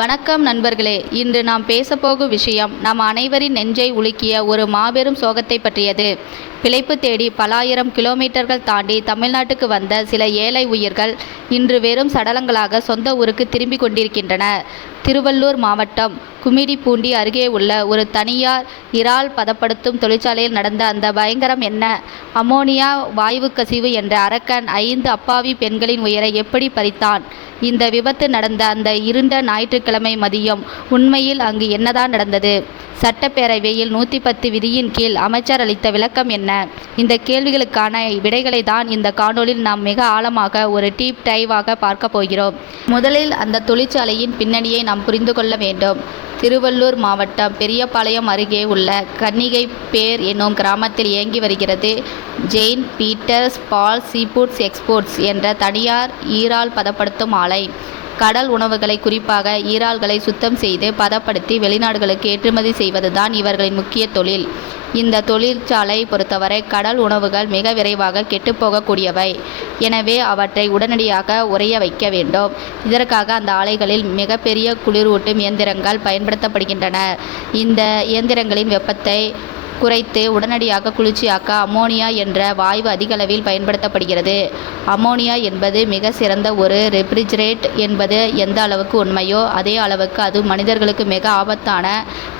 வணக்கம் நண்பர்களே. இன்று நாம் பேசப்போகும் விஷயம் நம் அனைவரின் நெஞ்சை உலுக்கிய ஒரு மாபெரும் சோகத்தை பற்றியது. பிழைப்பு தேடி பல ஆயிரம் கிலோமீட்டர்கள் தாண்டி தமிழ்நாட்டுக்கு வந்த சில ஏழை உயிர்கள் இன்று வெறும் சடலங்களாக சொந்த ஊருக்கு திரும்பி கொண்டிருக்கின்றன. திருவள்ளூர் மாவட்டம் கும்மிடிப்பூண்டி அருகே உள்ள ஒரு தனியார் இறால் பதப்படுத்தும் தொழிற்சாலையில் நடந்த அந்த பயங்கரம் என்ன? அமோனியா வாயு கசிவு என்ற அரக்கன் 5 அப்பாவி பெண்களின் உயிரை எப்படி பறித்தான்? இந்த விபத்து நடந்த அந்த இருண்ட ஞாயிற்றுக்கிழமை மதியம் உண்மையில் அங்கு என்னதான் நடந்தது? சட்டப்பேரவையில் 110 விதியின் கீழ் அமைச்சர் அளித்த விளக்கம் என்ன? இந்த கேள்விகளுக்கான விடைகளை தான் இந்த காணொளியில் நாம் மிக ஆழமாக ஒரு டீப் டைவாக பார்க்க போகிறோம். முதலில் அந்த தொழிற்சாலையின் பின்னணியை நாம் புரிந்து கொள்ள வேண்டும். திருவள்ளூர் மாவட்டம் பெரியபாளையம் அருகே உள்ள கன்னிகைப்பேர் என்னும் கிராமத்தில் இயங்கி வருகிறது செயின்ட் பீட்டர்ஸ் பால் சீஃபுட்ஸ் எக்ஸ்போர்ட்ஸ் என்ற தனியார் ஈரால் பதப்படுத்தும் ஆலை. கடல் உணவுகளை, குறிப்பாக ஈரால்களை சுத்தம் செய்து பதப்படுத்தி வெளிநாடுகளுக்கு ஏற்றுமதி செய்வதுதான் இவர்களின் முக்கிய தொழில். இந்த தொழிற்சாலை பொறுத்தவரை கடல் உணவுகள் மிக விரைவாக கெட்டுப்போகக்கூடியவை. எனவே அவற்றை உடனடியாக உறைய வைக்க வேண்டும். இதற்காக அந்த ஆலைகளில் மிகப்பெரிய குளிரூட்டும் இயந்திரங்கள் பயன்படுத்தப்படுகின்றன. இந்த இயந்திரங்களின் வெப்பத்தை குறைத்து உடனடியாக குளிர்ச்சியாக்க அமோனியா என்ற வாயு அதிகளவில் பயன்படுத்தப்படுகிறது. அமோனியா என்பது மிக சிறந்த ஒரு ரெஃப்ரிஜரேட் என்பது எந்த அளவுக்கு உண்மையோ அதே அளவுக்கு அது மனிதர்களுக்கு மிக ஆபத்தான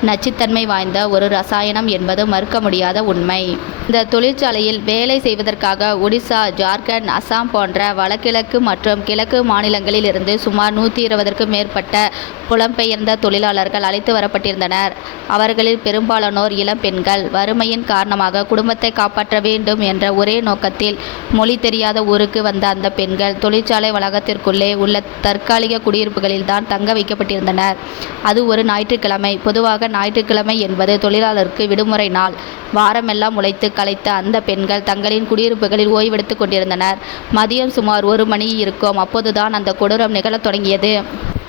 நச்சுத்தன்மை வாய்ந்த ஒரு ரசாயனம் என்பது மறுக்க முடியாத உண்மை. இந்த தொழிற்சாலையில் வேலை செய்வதற்காக ஒடிசா, ஜார்க்கண்ட், அசாம் போன்ற வடகிழக்கு மற்றும் கிழக்கு மாநிலங்களில் இருந்து சுமார் 120க்கும் மேற்பட்ட புலம்பெயர்ந்த தொழிலாளர்கள் அழைத்து வரப்பட்டிருந்தனர். அவர்களில் பெரும்பாலானோர் இளம் பெண்கள். வறுமையின் காரணமாக குடும்பத்தை காப்பாற்ற வேண்டும் என்ற ஒரே நோக்கத்தில் மொழி தெரியாத ஊருக்கு வந்த அந்த பெண்கள் தொழிற்சாலை வளாகத்திற்குள்ளே உள்ள தற்காலிக குடியிருப்புகளில் தான் தங்க வைக்கப்பட்டிருந்தனர். அது ஒரு ஞாயிற்றுக்கிழமை. பொதுவாக ஞாயிற்றுக்கிழமை என்பது தொழிலாளருக்கு விடுமுறை நாள். வாரமெல்லாம் உழைத்து களைத்த அந்த பெண்கள் தங்களின் குடியிருப்புகளில் ஓய்வெடுத்துக் கொண்டிருந்தனர். மதியம் சுமார் 1 மணி இருக்கும். அப்போதுதான் அந்த கொடூரம் நிகழத் தொடங்கியது.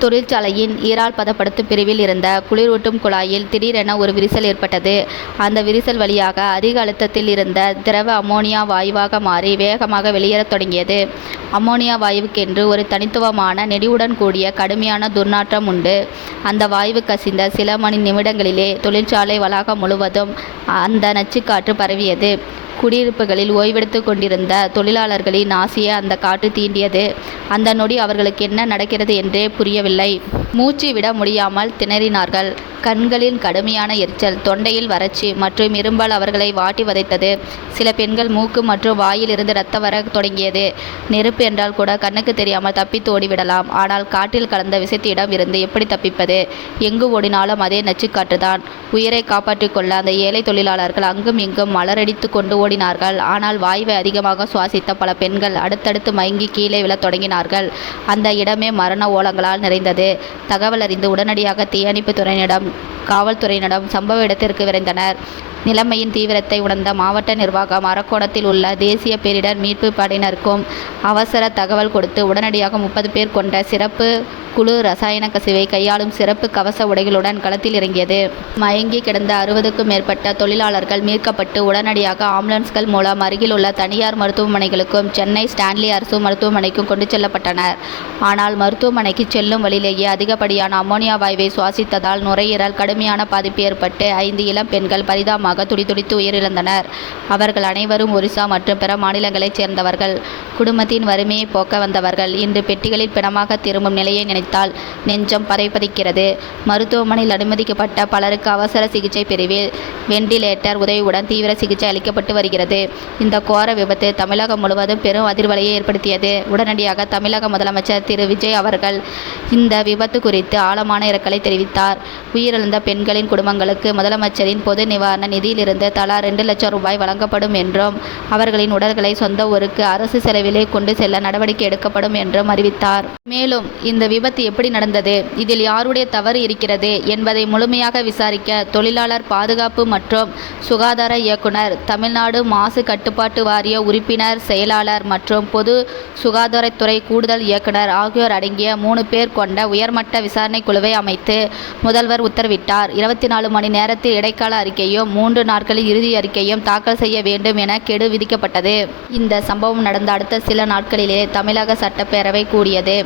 தொழிற்சாலையின் ஈரால் பதப்படுத்தும் பிரிவில் இருந்த குளிரூட்டும் குழாயில் திடீரென ஒரு விரிசல் ஏற்பட்டது. அந்த விரிசல் வழியாக அதிக அழுத்தத்தில் இருந்த திரவ அமோனியா வாயுவாக மாறி வேகமாக வெளியேறத் தொடங்கியது. அமோனியா வாயுவுக்கென்று ஒரு தனித்துவமான நெடிவுடன் கூடிய கடுமையான துர்நாற்றம் உண்டு. அந்த வாயு கசிந்த சில மணி நிமிடங்களிலே தொழிற்சாலை வளாகம் முழுவதும் அந்த நச்சுக்காற்று பரவியது. குடியிருப்புகளில் ஓய்வெடுத்து கொண்டிருந்த தொழிலாளர்களின் ஆசையை அந்த காற்று தீண்டியது. அந்த நொடி அவர்களுக்கு என்ன நடக்கிறது என்றே புரியவில்லை. மூச்சு விட முடியாமல் திணறினார்கள். கண்களில் கடுமையான எரிச்சல், தொண்டையில் வறட்சி மற்றும் இரும்பல் அவர்களை வாட்டி வதைத்தது. சில பெண்கள் மூக்கு மற்றும் வாயில் இருந்து இரத்தம் வர தொடங்கியது. நெருப்பு என்றால் கூட கண்ணுக்கு தெரியாமல் தப்பித்து ஓடிவிடலாம். ஆனால் காற்றில் கலந்த விஷத்திடம் இருந்து எப்படி தப்பிப்பது? எங்கு ஓடினாலும் அதே நச்சுக்காற்றுதான். உயிரை காப்பாற்றிக் கொள்ள அந்த ஏழை தொழிலாளர்கள் அங்கும் இங்கும் மலரடித்து கொண்டு ஓடினார்கள். ஆனால் வாயுவை அதிகமாக சுவாசித்த பல பெண்கள் அடுத்தடுத்து மயங்கி கீழே விழத் தொடங்கினார்கள். அந்த இடமே மரண ஓலங்களால் நிறைந்தது. தகவல் அறிந்து உடனடியாக தீயணைப்பு துறையினரிடம், காவல்துறையினரிடம் சம்பவ இடத்திற்கு விரைந்தனர். நிலைமையின் தீவிரத்தை உணர்ந்த மாவட்ட நிர்வாகம் அரக்கோணத்தில் உள்ள தேசிய பேரிடர் மீட்பு படையினருக்கும் அவசர தகவல் கொடுத்து உடனடியாக 30 பேர் கொண்ட சிறப்பு குழு ரசாயன கசிவை கையாளும் சிறப்பு கவச உடைகளுடன் களத்தில் இறங்கியது. மயங்கி கிடந்த 60க்கும் மேற்பட்ட தொழிலாளர்கள் மீட்கப்பட்டு உடனடியாக ஆம்புலன்ஸ்கள் மூலம் அருகில் உள்ள தனியார் மருத்துவமனைகளுக்கும் சென்னை ஸ்டான்லி அரசு மருத்துவமனைக்கும் கொண்டு செல்லப்பட்டனர். ஆனால் மருத்துவமனைக்கு செல்லும் வழியிலேயே அதிகப்படியான அமோனியா வாயுவை சுவாசித்ததால் நுரையீரல் கடுமையான பாதிப்பு ஏற்பட்டு 5 இளம் பெண்கள் பரிதாபமாக துடிதுடித்து உயிரிழந்தனர். அவர்கள் அனைவரும் ஒரிசா மற்றும் பிற மாநிலங்களைச் சேர்ந்தவர்கள். குடும்பத்தின் வறுமையை போக்க வந்தவர்கள். இன்று பெட்டிகளில் பிணமாக திரும்பும் நிலையை நினைத்தால் நெஞ்சம் பதைபதைக்கிறது. மருத்துவமனையில் அனுமதிக்கப்பட்ட பலருக்கு அவசர சிகிச்சை பிரிவில் வெண்டிலேட்டர் உதவியுடன் தீவிர சிகிச்சை அளிக்கப்பட்டு வருகிறது. இந்த கோர விபத்து தமிழகம் முழுவதும் பெரும் அதிர்வலையை ஏற்படுத்தியது. உடனடியாக தமிழக முதலமைச்சர் திரு விஜய் அவர்கள் இந்த விபத்து குறித்து ஆழமான இரங்கலை தெரிவித்தார். உயிரிழந்த பெண்களின் குடும்பங்களுக்கு முதலமைச்சரின் பொது நிவாரண நிதியிலிருந்து தலா 2 லட்சம் ரூபாய் வழங்கப்படும் என்றும் அவர்களின் உடல்களை சொந்த ஊருக்கு அரசு செலவிலே கொண்டு செல்ல நடவடிக்கை எடுக்கப்படும் என்றும் அறிவித்தார். மேலும் இந்த விபத்து எப்படி நடந்தது, இதில் யாருடைய தவறு இருக்கிறது என்பதை முழுமையாக விசாரிக்க தொழிலாளர் பாதுகாப்பு மற்றும் சுகாதார இயக்குனர், தமிழ்நாடு மாசு கட்டுப்பாட்டு வாரிய உறுப்பினர், செயலாளர் மற்றும் பொது சுகாதாரத்துறை கூடுதல் இயக்குனர் ஆகியோர் அடங்கிய 3 பேர் கொண்ட உயர்மட்ட விசாரணை குழுவை அமைத்து முதல்வர் உத்தரவிட்டார். 24 மணி நேரத்தில் இடைக்கால அறிக்கையும் 3 நாட்களில் இறுதி அறிக்கையும் தாக்கல் செய்ய வேண்டும் என கெடு விதிக்கப்பட்டது. இந்த சம்பவம் நடந்த அடுத்த சில நாட்களிலே தமிழக சட்டப்பேரவை கூடியது.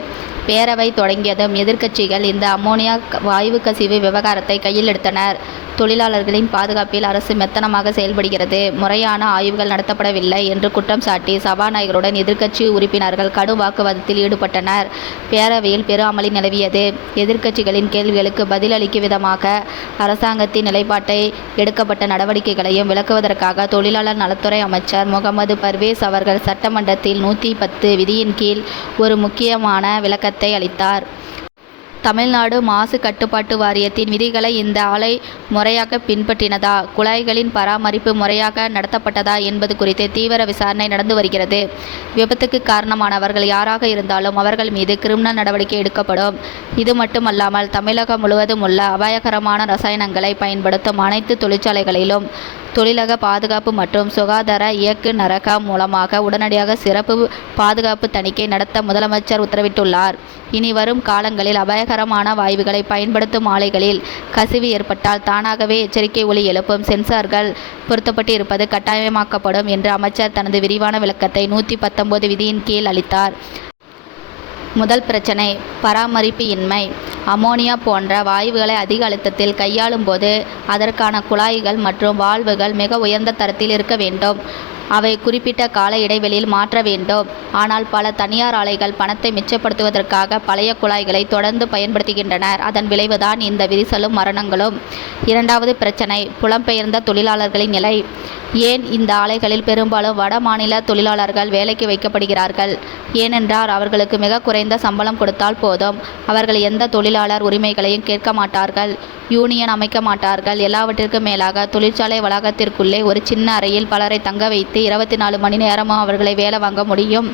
பேரவை தொடங்கி தொடங்கியதும் எதிர்க்கட்சிகள் இந்த அமோனியா வாயு கசிவு விவகாரத்தை கையில் எடுத்தனர். தொழிலாளர்களின் பாதுகாப்பில் அரசு மெத்தனமாக செயல்படுகிறது, முறையான ஆய்வுகள் நடத்தப்படவில்லை என்று குற்றம் சாட்டி சபாநாயகருடன் எதிர்க்கட்சி உறுப்பினர்கள் கடும் வாக்குவாதத்தில் ஈடுபட்டனர். பேரவையில் பெரு அமளி நிலவியது. எதிர்க்கட்சிகளின் கேள்விகளுக்கு பதிலளிக்கும் விதமாக அரசாங்கத்தின் நிலைப்பாட்டை, எடுக்கப்பட்ட நடவடிக்கைகளையும் விளக்குவதற்காக தொழிலாளர் நலத்துறை அமைச்சர் முகமது பர்வேஸ் அவர்கள் சட்டமன்றத்தில் 110 விதியின் கீழ் ஒரு முக்கியமான விளக்கத்தை அளித்தார். தமிழ்நாடு மாசு கட்டுப்பாட்டு வாரியத்தின் விதிகளை இந்த ஆலை முறையாக பின்பற்றினதா, குழாய்களின் பராமரிப்பு முறையாக நடத்தப்பட்டதா என்பது குறித்து தீவிர விசாரணை நடந்து வருகிறது. விபத்துக்கு காரணமானவர்கள் யாராக இருந்தாலும் அவர்கள் மீது கிரிமினல் நடவடிக்கை எடுக்கப்படும். இது மட்டுமல்லாமல் தமிழகம் முழுவதும் உள்ள அபாயகரமான ரசாயனங்களை பயன்படுத்தும் அனைத்து தொழிற்சாலைகளிலும் தொழிலக பாதுகாப்பு மற்றும் சுகாதார இயக்குநரகம் மூலமாக உடனடியாக சிறப்பு பாதுகாப்பு தணிக்கை நடத்த முதலமைச்சர் உத்தரவிட்டுள்ளார். இனி வரும் காலங்களில் அபாயகரமான வாயுகளை பயன்படுத்தும் ஆலைகளில் கசிவு ஏற்பட்டால் தானாகவே எச்சரிக்கை ஒலி எழுப்பும் சென்சார்கள் பொருத்தப்பட்டு இருப்பது கட்டாயமாக்கப்படும் என்று அமைச்சர் தனது விரிவான விளக்கத்தை 119 விதியின் கீழ் அளித்தார். முதல் பிரச்சனை பராமரிப்பு இன்மை. அமோனியா போன்ற வாயுகளை அதிக அழுத்தத்தில் கையாளும் போது அதற்கான குழாய்கள் மற்றும் வால்வுகள் மிக உயர்ந்த தரத்தில் இருக்க வேண்டும். அவை குறிப்பிட்ட கால இடைவெளியில் மாற்ற வேண்டும். ஆனால் பல தனியார் ஆலைகள் பணத்தை மிச்சப்படுத்துவதற்காக பழைய குழாய்களை தொடர்ந்து பயன்படுத்துகின்றனர். அதன் விளைவுதான் இந்த விரிசலும் மரணங்களும். இரண்டாவது பிரச்சனை புலம்பெயர்ந்த தொழிலாளர்களின் நிலை. ஏன் இந்த ஆலைகளில் பெரும்பாலும் வட மாநில தொழிலாளர்கள் வேலைக்கு வைக்கப்படுகிறார்கள்? ஏனென்றால் அவர்களுக்கு மிக குறைந்த சம்பளம் கொடுத்தால் போதும். அவர்கள் எந்த தொழிலாளர் உரிமைகளையும் கேட்க மாட்டார்கள், யூனியன் அமைக்க மாட்டார்கள். எல்லாவற்றிற்கும் மேலாக தொழிற்சாலை வளாகத்திற்குள்ளே ஒரு சின்ன அறையில் பலரை தங்க வைத்து 24 மணி நேரமும் அவர்களை வேலை வாங்க முடியும்.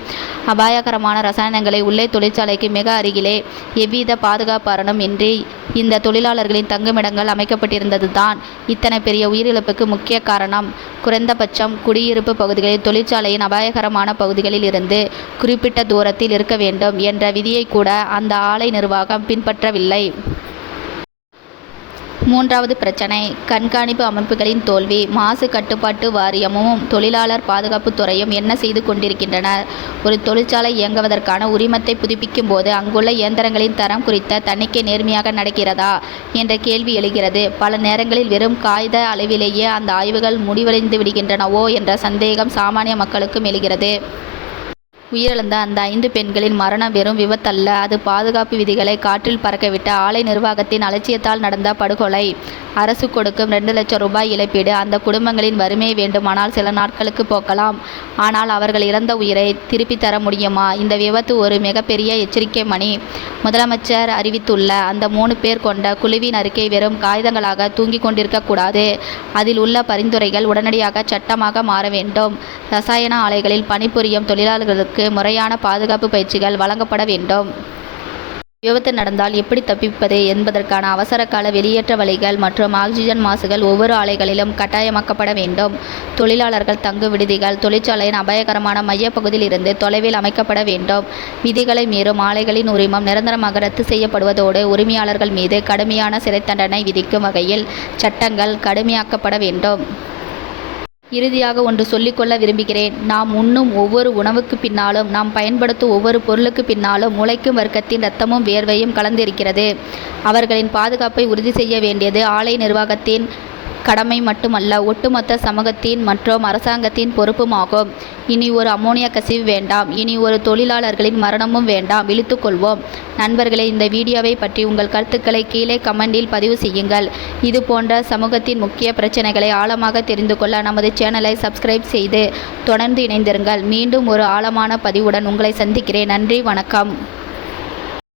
அபாயகரமான ரசாயனங்களை உள்ளே தொழிற்சாலைக்கு மிக அருகிலே எவ்வித பாதுகாப்பு அரணம் இன்றி இந்த தொழிலாளர்களின் தங்குமிடங்கள் அமைக்கப்பட்டிருந்தது தான் இத்தனை பெரிய உயிரிழப்புக்கு முக்கிய காரணம். குறைந்தபட்சம் குடியிருப்பு பகுதிகளில் தொழிற்சாலையின் அபாயகரமான பகுதிகளில் இருந்து குறிப்பிட்ட தூரத்தில் இருக்க வேண்டும் என்ற விதியை கூட அந்த ஆலை நிர்வாகம் பின்பற்றவில்லை. மூன்றாவது பிரச்சனை கண்காணிப்பு அமைப்புகளின் தோல்வி. மாசு கட்டுப்பாட்டு வாரியமும் தொழிலாளர் பாதுகாப்பு துறையும் என்ன செய்து கொண்டிருக்கின்றனர்? ஒரு தொழிற்சாலை இயங்குவதற்கான உரிமத்தை புதுப்பிக்கும் போது அங்குள்ள இயந்திரங்களின் தரம் குறித்த தணிக்கை நேர்மையாக நடக்கிறதா என்ற கேள்வி எழுகிறது. பல நேரங்களில் வெறும் காகித அளவிலேயே அந்த ஆய்வுகள் முடிவடைந்து விடுகின்றனவோ என்ற சந்தேகம் சாமானிய மக்களுக்கும் எழுகிறது. உயிரிழந்த அந்த 5 பெண்களின் மரணம் வெறும் விபத்தல்ல, அது பாதுகாப்பு விதிகளை காற்றில் பறக்கவிட்ட ஆலை நிர்வாகத்தின் அலட்சியத்தால் நடந்த படுகொலை. அரசு கொடுக்கும் 2 லட்சம் ரூபாய் இழப்பீடு அந்த குடும்பங்களின் வறுமையை வேண்டுமானால் சில நாட்களுக்கு போக்கலாம். ஆனால் அவர்கள் இழந்த உயிரை திருப்பி தர முடியுமா? இந்த விபத்து ஒரு மிகப்பெரிய எச்சரிக்கை மணி. முதலமைச்சர் அறிவித்துள்ள அந்த 3 பேர் கொண்ட குழுவின் அறிக்கை வெறும் காகிதங்களாக தூங்கிக் கொண்டிருக்கக்கூடாது. அதில் உள்ள பரிந்துரைகள் உடனடியாக சட்டமாக மாற வேண்டும். ரசாயன ஆலைகளில் பணிபுரியும் தொழிலாளர்களுக்கு முறையான பாதுகாப்பு பயிற்சிகள் வழங்கப்பட வேண்டும். விபத்து நடந்தால் எப்படி தப்பிப்பது என்பதற்கான அவசர கால வெளியேற்ற வழிகள் மற்றும் ஆக்சிஜன் மாசுகள் ஒவ்வொரு ஆலைகளிலும் கட்டாயமாக்கப்பட வேண்டும். தொழிலாளர்கள் தங்கு விடுதிகள் தொழிற்சாலையின் அபாயகரமான மையப்பகுதியில் இருந்து தொலைவில் அமைக்கப்பட வேண்டும். விதிகளை மீறும் ஆலைகளின் உரிமம் நிரந்தரமாக ரத்து செய்யப்படுவதோடு உரிமையாளர்கள் மீது கடுமையான சிறை தண்டனை விதிக்கும் வகையில் சட்டங்கள் கடுமையாக்கப்பட வேண்டும். இறுதியாக ஒன்று சொல்லிக்கொள்ள விரும்புகிறேன். நாம் உண்ணும் ஒவ்வொரு உணவுக்கு பின்னாலும், நாம் பயன்படுத்தும் ஒவ்வொரு பொருளுக்கு பின்னாலும் உழைக்கும் வர்க்கத்தின் இரத்தமும் வேர்வையும் கலந்திருக்கிறது. அவர்களின் பாதுகாப்பை உறுதி செய்ய வேண்டியது ஆலை நிர்வாகத்தின் கடமை மட்டுமல்ல, ஒட்டுமொத்த சமூகத்தின் மற்றும் அரசாங்கத்தின் பொறுப்புமாகும். இனி ஒரு அமோனியா கசிவு வேண்டாம், இனி ஒரு தொழிலாளர்களின் மரணமும் வேண்டாம். இழுத்துக்கொள்வோம். நண்பர்களே, இந்த வீடியோவை பற்றி உங்கள் கருத்துக்களை கீழே கமெண்டில் பதிவு செய்யுங்கள். இது போன்ற சமூகத்தின் முக்கிய பிரச்சனைகளை ஆழமாக தெரிந்து கொள்ள நமது சேனலை சப்ஸ்கிரைப் செய்து தொடர்ந்து இணைந்திருங்கள். மீண்டும் ஒரு ஆழமான பதிவுடன் உங்களை சந்திக்கிறேன். நன்றி, வணக்கம்.